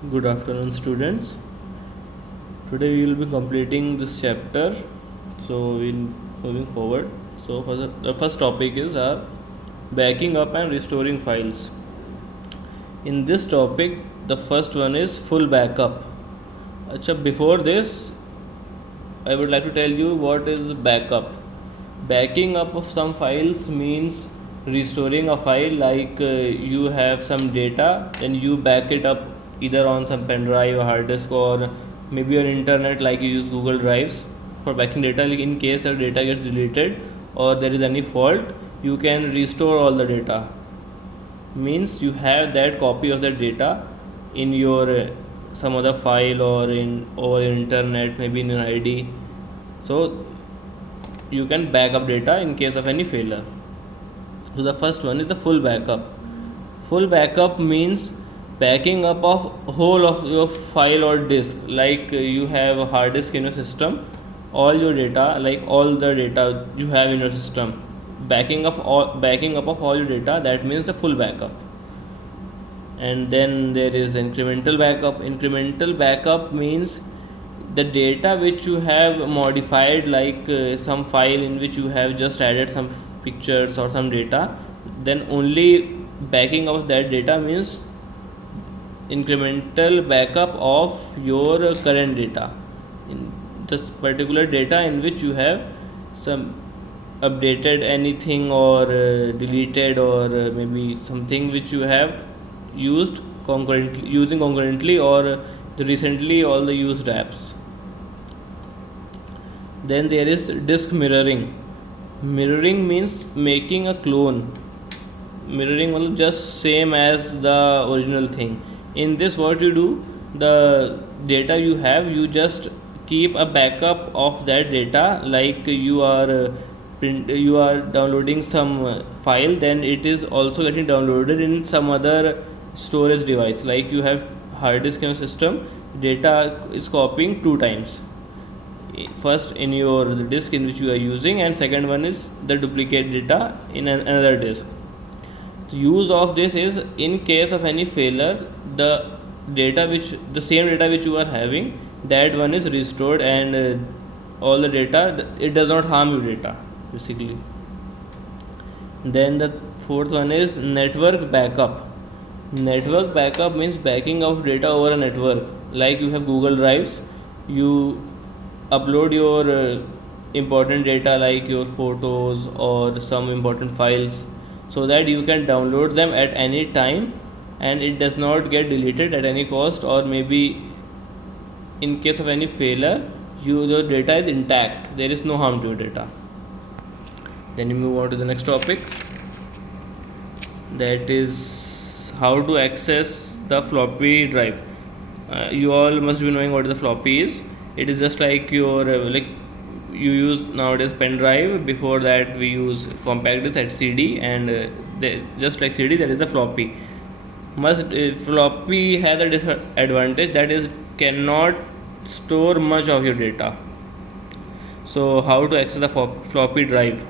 Good afternoon, students. Today we will be completing this chapter. So we'll moving forward. So for the first topic is our backing up and restoring files. In this topic, the first one is full backup. Acha, before this, I would like to tell you what is backup. Backing up of some files means restoring a file, like you have some data and you back it up either on some pen drive or hard disk, or maybe on internet, like you use Google Drives for backing data. Like in case the data gets deleted or there is any fault, you can restore all the data. Means you have that copy of that data in your some other file or in over internet, maybe in your ID. So you can back up data in case of any failure. So the first one is the full backup. Full backup means backing up of whole of your file or disk. Like you have a hard disk in your system, all your data, like all the data you have in your system, backing up of all your data. That means the full backup. And then there is incremental backup. Incremental backup means the data which you have modified, like some file in which you have just added some pictures or some data, then only backing of that data means incremental backup of your current data, in this particular data in which you have some updated anything or deleted, or maybe something which you have using concurrently, or recently all the used apps. Then there is disk mirroring. Mirroring means making a clone. Mirroring means just same as the original thing. In this, what you do, the data you have, you just keep a backup of that data. Like you are downloading some file, then it is also getting downloaded in some other storage device. Like you have hard disk in your system, data is copying two times. First in your disk in which you are using, and second one is the duplicate data in another disk. The use of this is in case of any failure, the same data which you are having, that one is restored, and all the data, it does not harm your data basically. Then the fourth one is network backup. Network backup means backing of data over a network. Like you have Google Drives, you upload your important data like your photos or some important files, so that you can download them at any time and it does not get deleted at any cost, or maybe in case of any failure, your data is intact, there is no harm to your data. Then you move on to the next topic, that is how to access the floppy drive. You all must be knowing what the floppy is. It is just like your like you use nowadays pen drive. Before that we use compact disc at CD, and just like CD, there is a floppy. Floppy has a disadvantage, that is cannot store much of your data. So how to access the floppy drive?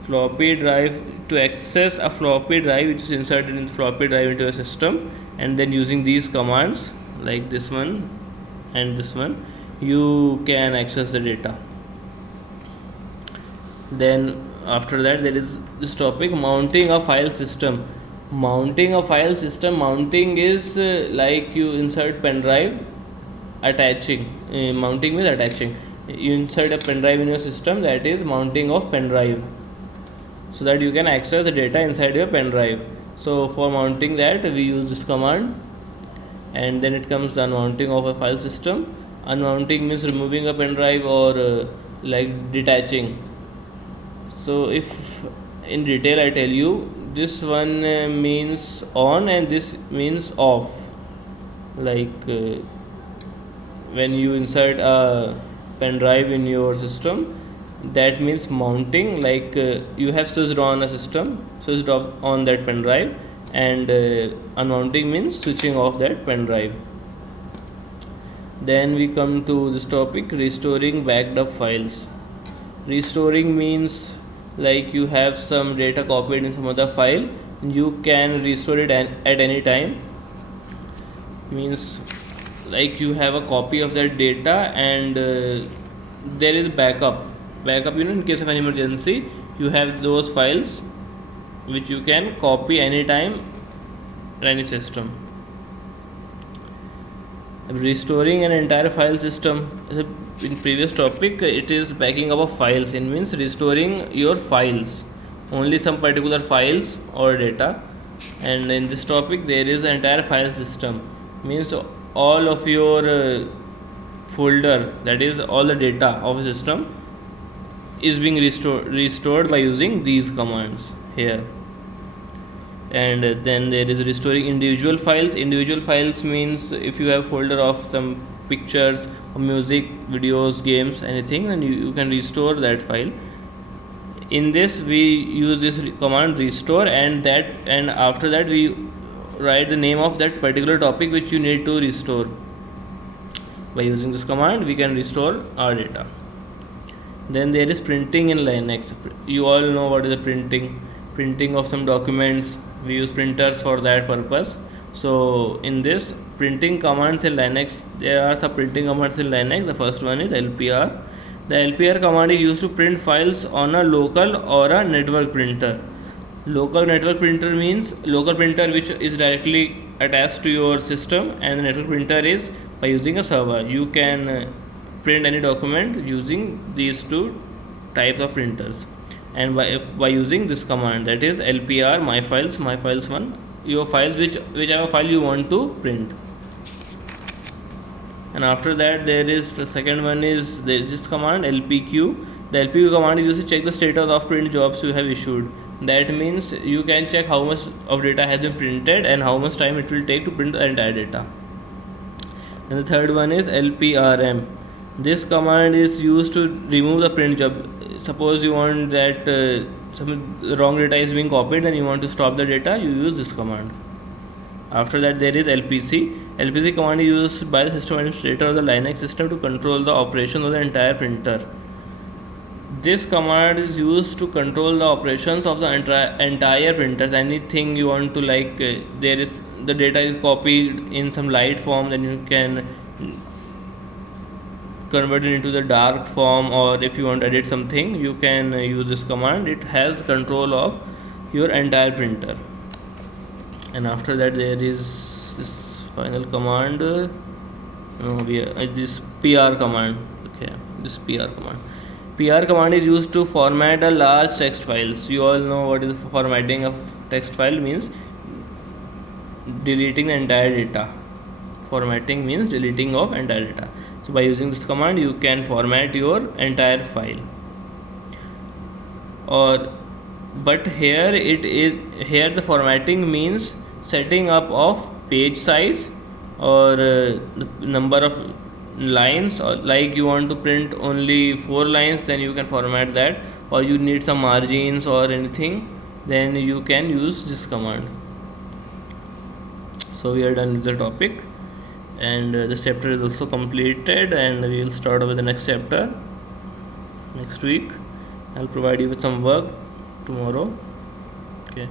Floppy drive, to access a floppy drive which is inserted in the floppy drive into a system, and then using these commands like this one and this one, you can access the data. Then after that there is this topic, mounting a file system. Mounting a file system, mounting is like you insert pen drive, attaching. Mounting means attaching. You insert a pen drive in your system, that is mounting of pen drive, so that you can access the data inside your pen drive. So for mounting that, we use this command. And then it comes the unmounting of a file system. Unmounting means removing a pen drive, or like detaching. So if in detail I tell you, this one means on and this means off. Like when you insert a pen drive in your system, that means mounting. Like you have switched on a system, switched off on that pen drive, and unmounting means switching off that pen drive. Then we come to this topic, restoring backed up files. Restoring means like you have some data copied in some other file, you can restore it at any time. Means like you have a copy of that data, and there is backup, in case of an emergency you have those files which you can copy anytime in any system. Restoring an entire file system, in previous topic it is backing up of files, it means restoring your files, only some particular files or data. And in this topic there is an entire file system, means all of your folder, that is all the data of a system is being restored by using these commands here. And then there is restoring individual files means if you have folder of some pictures or music, videos, games, anything, then you can restore that file. In this we use this command restore, and after that we write the name of that particular topic which you need to restore. By using this command we can restore our data. Then there is printing in Linux. You all know what is the printing of some documents. We use printers for that purpose. So in this printing commands in Linux, there are some printing commands in Linux. The first one is LPR. The LPR command is used to print files on a local or a network printer. Local network printer means local printer which is directly attached to your system, and the network printer is by using a server. You can print any document using these two types of printers, and by using this command, that is LPR my files 1, your files whichever file you want to print. And after that there is the second one is this command LPQ. The LPQ command is used to check the status of print jobs you have issued. That means you can check how much of data has been printed and how much time it will take to print the entire data. And the third one is LPRM. This command is used to remove the print job. Suppose you want that some wrong data is being copied and you want to stop the data, you use this command. After that there is LPC. LPC command is used by the system administrator of the Linux system to control the operation of the entire printer. This command is used to control the operations of the entire printers. Anything you want to, like there is the data is copied in some light form, then you can convert it into the dark form, or if you want to edit something you can use this command. It has control of your entire printer. And after that there is this final command, this PR command. Okay, this PR command. PR command is used to format a large text files. You all know what is formatting of text file means. Deleting the entire data. Formatting means deleting of entire data. So by using this command you can format your entire file. But here the formatting means setting up of page size or the number of lines, or like you want to print only 4 lines, then you can format that, or you need some margins or anything, then you can use this command. So we are done with the topic, and this chapter is also completed, and we will start with the next chapter next week. I'll provide you with some work tomorrow. Okay.